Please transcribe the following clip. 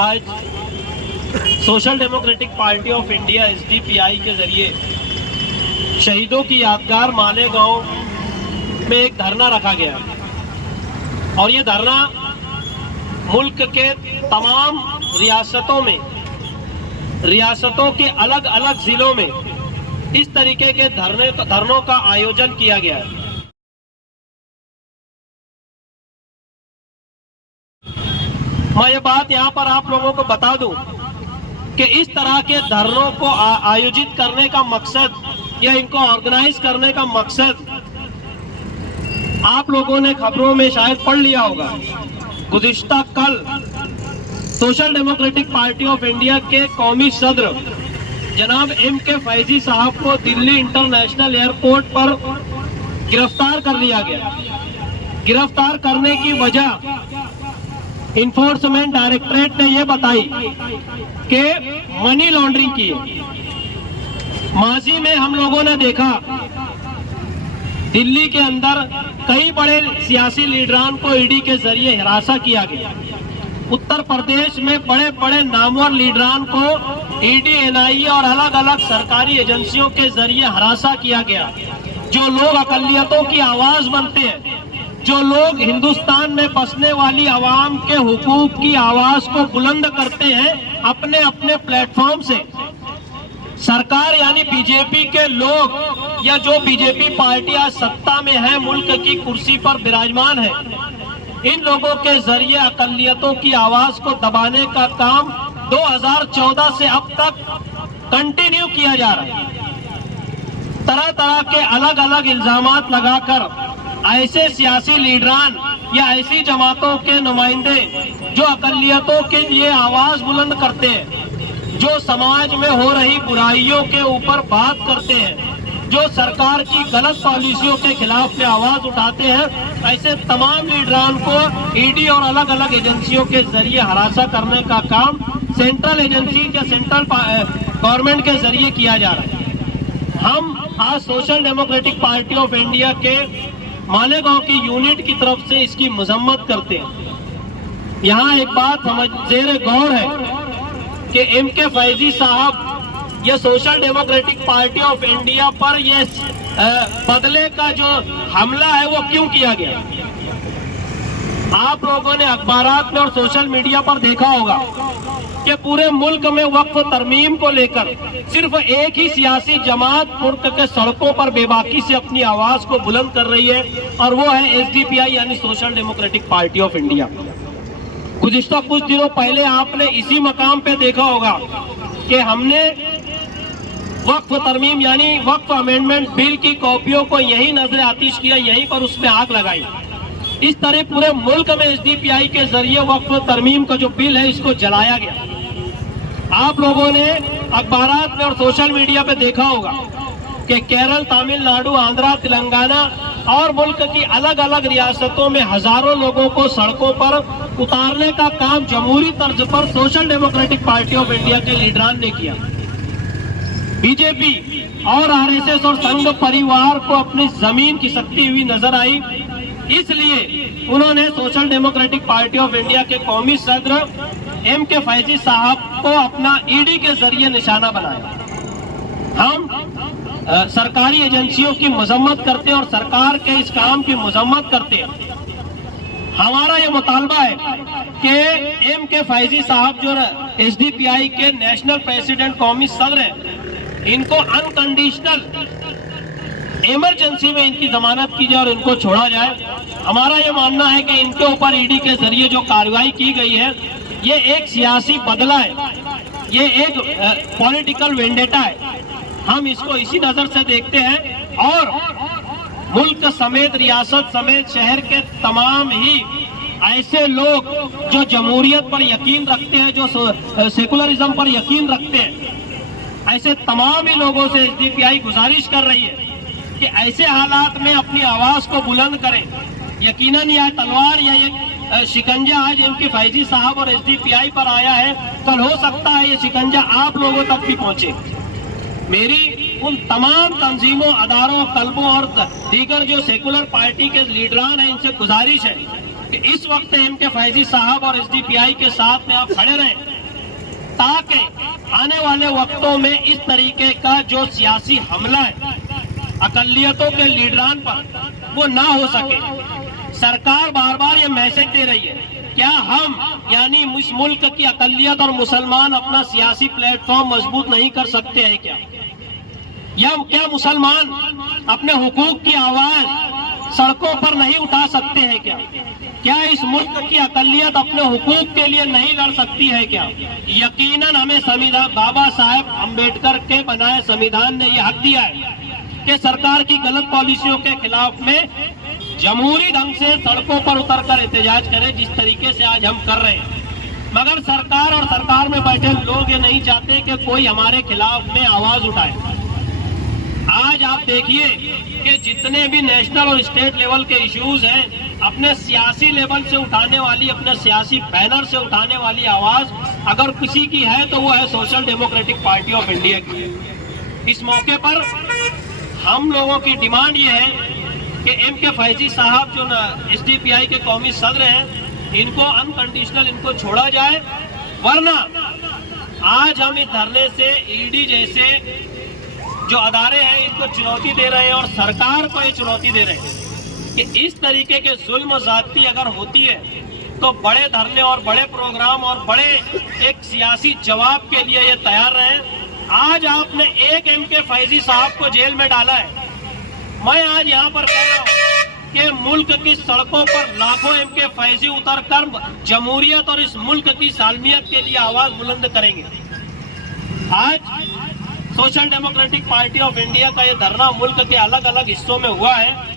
आज social Democratic Party of India SDPI के जरिए शहीदों की यादगार मालेगांव में एक धरना रखा गया और ये धरना मुल्क के तमाम रियासतों के अलग अलग जिलों में इस तरीके के धरनों का आयोजन किया गया है। मैं ये बात यहाँ पर आप लोगों को बता दूं कि इस तरह के धरनों को आयोजित करने का मकसद या इनको ऑर्गेनाइज करने का मकसद आप लोगों ने खबरों में शायद पढ़ लिया होगा। गुज़िश्ता कल social Democratic Party of India के कौमी सदर जनाब M.K. फैजी साहब को दिल्ली इंटरनेशनल एयरपोर्ट पर गिरफ्तार कर लिया गया। गिरफ्तार करने की वजह इन्फोर्समेंट डायरेक्टरेट ने यह बताई कि मनी लॉन्ड्रिंग की है। माजी में हम लोगों ने देखा दिल्ली के अंदर कई बड़े सियासी लीडरान को ईडी के जरिए हिरासा किया गया। उत्तर प्रदेश में बड़े बड़े नामवर लीडरान को ईडी, एनआईए और अलग अलग सरकारी एजेंसियों के जरिए हिरासा किया गया। जो लोग अकलियतों की आवाज बनते हैं, जो लोग हिंदुस्तान में बसने वाली आवाम के हुकूक की आवाज को बुलंद करते हैं अपने अपने प्लेटफॉर्म से, सरकार यानी बीजेपी के लोग या जो बीजेपी पार्टी आज सत्ता में है, मुल्क की कुर्सी पर विराजमान है, इन लोगों के जरिए अकलियतों की आवाज को दबाने का काम 2014 से अब तक कंटिन्यू किया जा रहा है। तरह तरह के अलग अलग इल्जामात लगाकर ऐसे सियासी लीडरान या ऐसी जमातों के नुमाइंदे जो अकलियतों के लिए आवाज बुलंद करते हैं, जो समाज में हो रही बुराइयों के ऊपर बात करते हैं, जो सरकार की गलत पॉलिसियों के खिलाफ में आवाज उठाते हैं, ऐसे तमाम लीडरान को ईडी और अलग अलग एजेंसियों के जरिए हरासा करने का काम सेंट्रल एजेंसी या सेंट्रल गवर्नमेंट के जरिए किया जा रहा है। हम आज social Democratic Party of India के मालेगांव की यूनिट की तरफ से इसकी मजम्मत करते हैं। यहाँ एक बात जेर गौर है कि M.K. फैजी साहब ये social Democratic Party of India पर ये बदले का जो हमला है वो क्यों किया गया। आप लोगों ने अखबारात में और सोशल मीडिया पर देखा होगा कि पूरे मुल्क में वक्फ तरमीम को लेकर सिर्फ एक ही सियासी जमात मुल्क के सड़कों पर बेबाकी से अपनी आवाज को बुलंद कर रही है और वो है एसडीपीआई यानी Social Democratic Party of India. गुज़िश्ता कुछ दिनों पहले आपने इसी मकाम पे देखा होगा कि हमने वक्फ तरमीम यानी वक्फ अमेंडमेंट बिल की कॉपियों को यही नजर आतिश किया, यहीं पर उसमें आग लगाई। इस तरह पूरे मुल्क में एसडीपीआई के जरिए वक्फ तरमीम का जो बिल है इसको जलाया गया। आप लोगों ने अखबारात में और सोशल मीडिया पे देखा होगा कि केरल, तमिलनाडु, आंध्रा, तेलंगाना और मुल्क की अलग अलग रियासतों में हजारों लोगों को सड़कों पर उतारने का काम जमहूरी तर्ज पर social Democratic Party of India के लीडरान ने किया। बीजेपी और आरएसएस और संघ परिवार को अपनी जमीन खिसकती हुई नजर आई, इसलिए उन्होंने social Democratic Party of India के कौमी सदर M.K. फैजी साहब को अपना ईडी के जरिए निशाना बनाया। हम सरकारी एजेंसियों की मजम्मत करते हैं और सरकार के इस काम की मजम्मत करते हैं। हमारा ये मुतालबा है कि M.K. फैजी साहब जो एसडीपीआई के नेशनल प्रेसिडेंट कौमी सदर हैं, इनको अनकंडीशनल इमरजेंसी में इनकी जमानत की जाए और इनको छोड़ा जाए। हमारा ये मानना है कि इनके ऊपर ईडी के जरिए जो कार्रवाई की गई है ये एक सियासी बदला है, ये एक पॉलिटिकल वेंडेटा है। हम इसको इसी नजर से देखते हैं और मुल्क समेत, रियासत समेत शहर के तमाम ही ऐसे लोग जो जमहूरियत पर यकीन रखते हैं, जो सेकुलरिज्म पर यकीन रखते हैं, ऐसे तमाम ही लोगों से एसडीपीआई गुजारिश कर रही है कि ऐसे हालात में अपनी आवाज को बुलंद करें। यकीनन यह तलवार या ये शिकंजा आज M.K. फैजी साहब और एसडीपीआई पर आया है, कल हो सकता है ये शिकंजा आप लोगों तक भी पहुंचे। मेरी उन तमाम तंजीमों, अदारों, कल्बों और दीगर जो सेकुलर पार्टी के लीडरान हैं, इनसे गुजारिश है कि इस वक्त M.K. फैजी साहब और एसडीपीआई के साथ में आप खड़े रहें ताकि आने वाले वक्तों में इस तरीके का जो सियासी हमला है अकलियतों के लीडरान पर वो ना हो सके। सरकार बार बार ये मैसेज दे रही है, क्या हम यानी इस मुल्क की अकलियत और मुसलमान अपना सियासी प्लेटफॉर्म मजबूत नहीं कर सकते हैं क्या? या क्या मुसलमान अपने हुकूक की आवाज सड़कों पर नहीं उठा सकते हैं क्या? क्या इस मुल्क की अकलियत अपने हुकूक के लिए नहीं लड़ सकती है क्या? यकीनन हमें संविधान, बाबा साहेब अम्बेडकर के बनाए संविधान ने यह हक दिया है कि सरकार की गलत पॉलिसियों के खिलाफ में जमहूरी ढंग से सड़कों पर उतरकर एहतजाज करें, जिस तरीके से आज हम कर रहे हैं। मगर सरकार और सरकार में बैठे लोग ये नहीं चाहते कि कोई हमारे खिलाफ में आवाज उठाए। आज आप देखिए कि जितने भी नेशनल और स्टेट लेवल के इश्यूज हैं, अपने सियासी लेवल से उठाने वाली, अपने सियासी बैनर से उठाने वाली आवाज अगर किसी की है तो वो है social Democratic Party of India की। इस मौके पर हम लोगों की डिमांड ये है कि एम.के. फैजी साहब जो एसडीपीआई के कौमी सदर हैं, इनको अनकंडीशनल इनको छोड़ा जाए, वरना आज हम इस धरने से ईडी जैसे जो अदारे हैं इनको चुनौती दे रहे हैं और सरकार को ये चुनौती दे रहे हैं कि इस तरीके के जुल्म ज़्यादती अगर होती है तो बड़े धरने और बड़े प्रोग्राम और बड़े एक सियासी जवाब के लिए ये तैयार रहे। आज आपने एक एम.के. फैजी साहब को जेल में डाला है। मैं आज यहाँ पर कह रहा हूँ कि मुल्क की सड़कों पर लाखों एम.के. फैजी उतरकर जमहूरियत और इस मुल्क की सालमियत के लिए आवाज बुलंद करेंगे। आज social Democratic Party of India का ये धरना मुल्क के अलग अलग हिस्सों में हुआ है।